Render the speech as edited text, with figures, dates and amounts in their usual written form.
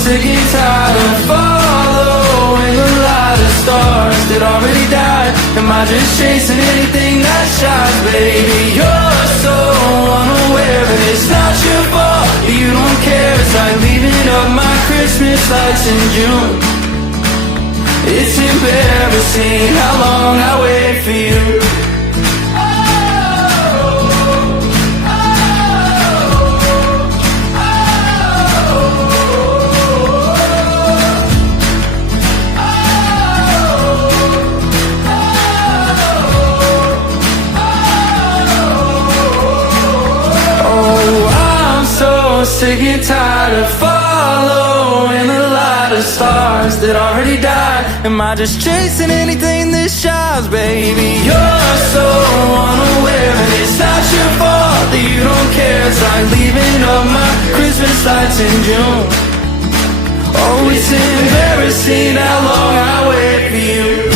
sick and tired of following the light of stars that already died. Am I just chasing anything that shines? Baby, you're so unaware, and it's not your fault. You don't care. It's like leaving up my Christmas lights in June. It's embarrassing how long I wait for you. Sick and tired of following the light of stars that already died. Am I just chasing anything that shines? Baby, you're so unaware, and it's not your fault that you don't care. It's like leaving up my Christmas lights in June. Oh, it's embarrassing how long I wait for you.